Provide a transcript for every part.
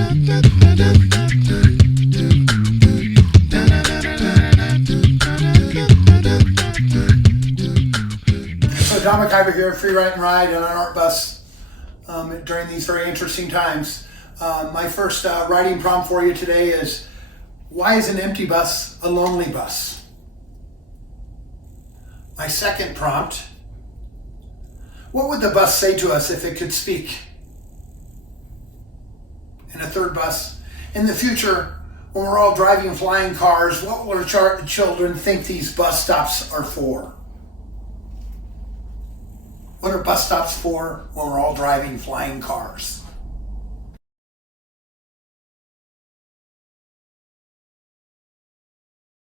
So Don McIVER here, Free Write and Ride on an art bus during these very interesting times. My first writing prompt for you today is, why is an empty bus a lonely bus? My second prompt, what would the bus say to us if it could speak? And a third bus, in the future, when we're all driving flying cars, what will our children think these bus stops are for? What are bus stops for when we're all driving flying cars?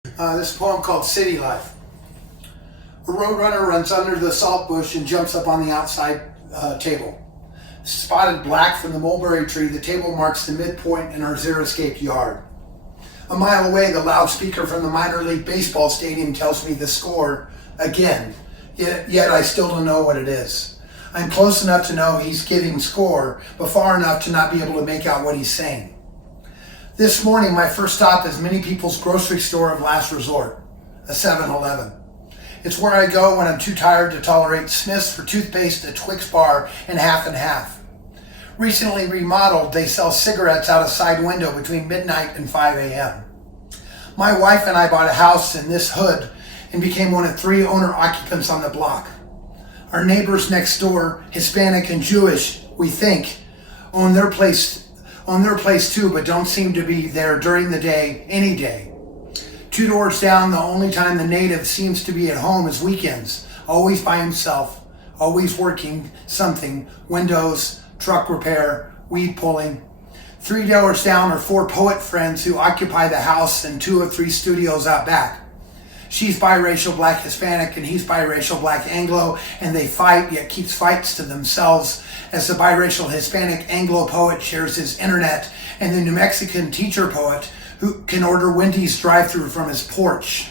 This poem called City Life. A roadrunner runs under the salt bush and jumps up on the outside table. Spotted black from the mulberry tree, the table marks the midpoint in our xeriscape yard. A mile away, the loudspeaker from the minor league baseball stadium tells me the score again, yet I still don't know what it is. I'm close enough to know he's giving score, but far enough to not be able to make out what he's saying. This morning, my first stop is many people's grocery store of last resort, a 7-Eleven. It's where I go when I'm too tired to tolerate Smith's for toothpaste, a Twix bar, and half. Recently remodeled, they sell cigarettes out a side window between midnight and 5 a.m. My wife and I bought a house in this hood and became one of 3 owner-occupants on the block. Our neighbors next door, Hispanic and Jewish, we think, own their place too, but don't seem to be there during the day, any day. 2 doors down, the only time the native seems to be at home is weekends, always by himself, always working something, windows, truck repair, weed pulling. 3 doors down are 4 poet friends who occupy the house and 2 or 3 studios out back. She's biracial black Hispanic and he's biracial black Anglo, and they fight, yet keeps fights to themselves as the biracial Hispanic Anglo poet shares his internet and the New Mexican teacher poet who can order Wendy's drive-thru from his porch.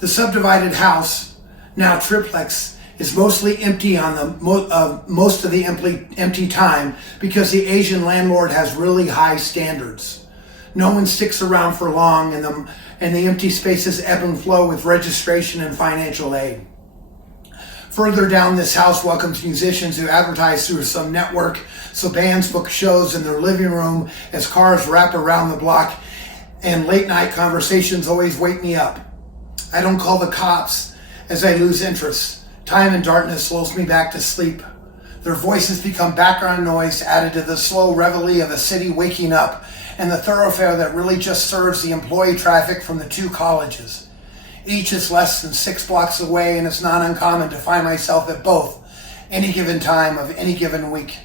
The subdivided house, now triplex, is mostly empty on the most of the empty time because the Asian landlord has really high standards. No one sticks around for long, and the empty spaces ebb and flow with registration and financial aid. Further down, this house welcomes musicians who advertise through some network, so bands book shows in their living room as cars wrap around the block, and late night conversations always wake me up. I don't call the cops as I lose interest. Time and darkness lulls me back to sleep. Their voices become background noise added to the slow reveille of a city waking up, and the thoroughfare that really just serves the employee traffic from the 2 colleges. Each is less than 6 blocks away, and it's not uncommon to find myself at both any given time of any given week.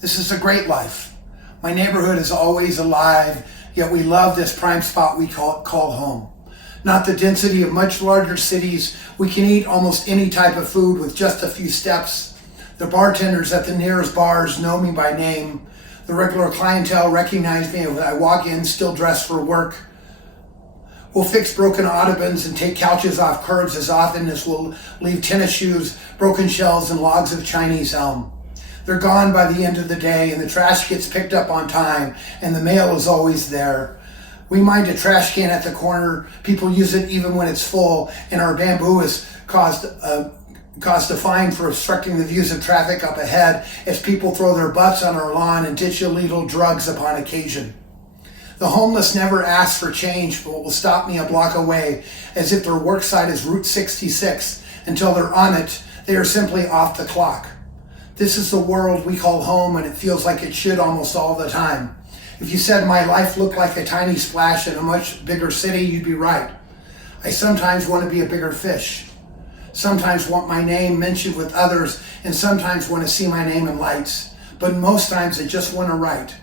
This is a great life. My neighborhood is always alive, yet we love this prime spot we call home. Not the density of much larger cities, we can eat almost any type of food with just a few steps. The bartenders at the nearest bars know me by name. The regular clientele recognize me when I walk in, still dressed for work. We'll fix broken ottomans and take couches off curbs as often as we'll leave tennis shoes, broken shelves, and logs of Chinese elm. They're gone by the end of the day, and the trash gets picked up on time, and the mail is always there. We mind a trash can at the corner. People use it even when it's full, and our bamboo has caused a fine for obstructing the views of traffic up ahead as people throw their butts on our lawn and ditch illegal drugs upon occasion. The homeless never ask for change, but will stop me a block away as if their worksite is Route 66. Until they're on it, they are simply off the clock. This is the world we call home, and it feels like it should almost all the time. If you said my life looked like a tiny splash in a much bigger city, you'd be right. I sometimes want to be a bigger fish. Sometimes want my name mentioned with others, and sometimes want to see my name in lights. But most times I just want to write.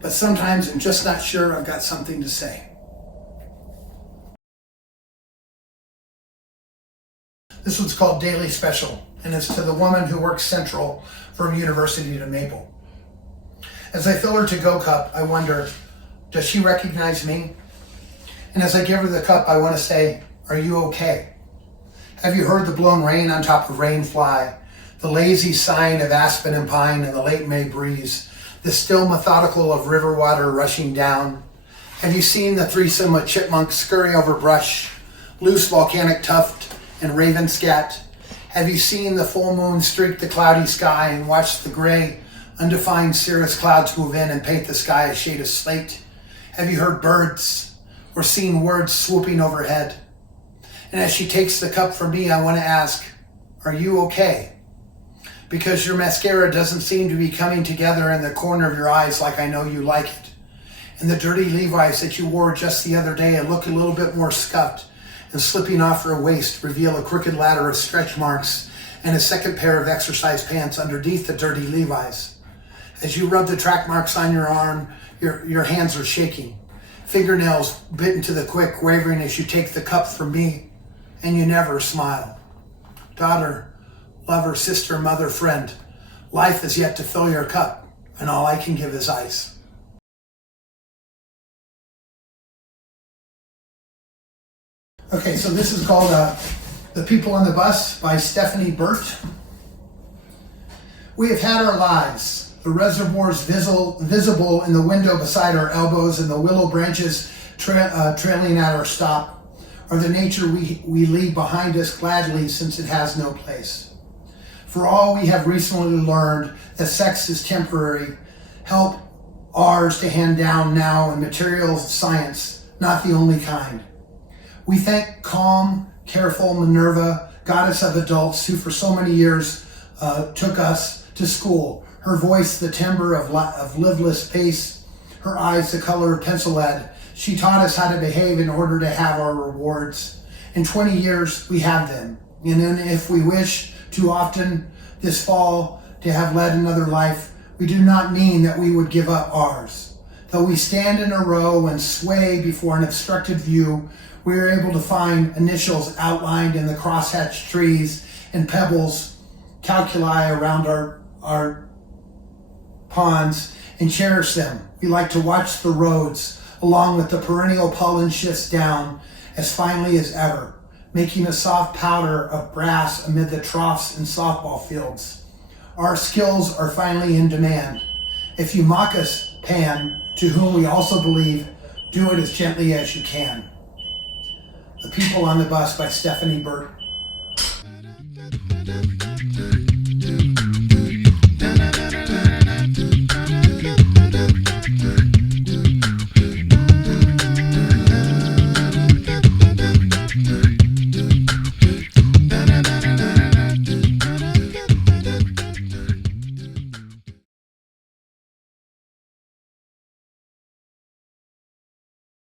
But sometimes I'm just not sure I've got something to say. This one's called Daily Special, and it's to the woman who works central from University to Maple. As I fill her to-go cup, I wonder, does she recognize me? And as I give her the cup, I want to say, are you okay? Have you heard the blown rain on top of rain fly, the lazy sighing of aspen and pine in the late May breeze, the still methodical of river water rushing down? Have you seen the threesome of chipmunks scurry over brush, loose volcanic tuft and raven scat? Have you seen the full moon streak the cloudy sky and watched the gray, undefined cirrus clouds move in and paint the sky a shade of slate? Have you heard birds or seen words swooping overhead? And as she takes the cup from me, I want to ask, are you okay? Because your mascara doesn't seem to be coming together in the corner of your eyes like I know you like it. And the dirty Levi's that you wore just the other day look a little bit more scuffed, and slipping off her waist reveal a crooked ladder of stretch marks and a second pair of exercise pants underneath the dirty Levi's. As you rub the track marks on your arm, your hands are shaking. Fingernails bitten to the quick, wavering as you take the cup from me, and you never smile. Daughter, lover, sister, mother, friend, life is yet to fill your cup, and all I can give is ice. Okay, so this is called The People on the Bus by Stephanie Burt. We have had our lives, the reservoirs visible in the window beside our elbows and the willow branches trailing at our stop, are the nature we leave behind us gladly since it has no place. For all we have recently learned that sex is temporary, help ours to hand down now in material science, not the only kind. We thank calm, careful Minerva, goddess of adults, who for so many years took us to school. Her voice, the timbre of liveless pace, her eyes, the color of pencil lead. She taught us how to behave in order to have our rewards. In 20 years, we have them. And then if we wish too often this fall to have led another life, we do not mean that we would give up ours. Though we stand in a row and sway before an obstructed view, we are able to find initials outlined in the crosshatched trees and pebbles, calculi around our ponds, and cherish them. We like to watch the roads, along with the perennial pollen shifts down as finely as ever, making a soft powder of brass amid the troughs and softball fields. Our skills are finally in demand. If you mock us, Pan, to whom we also believe, do it as gently as you can. The People on the Bus by Stephanie Burt.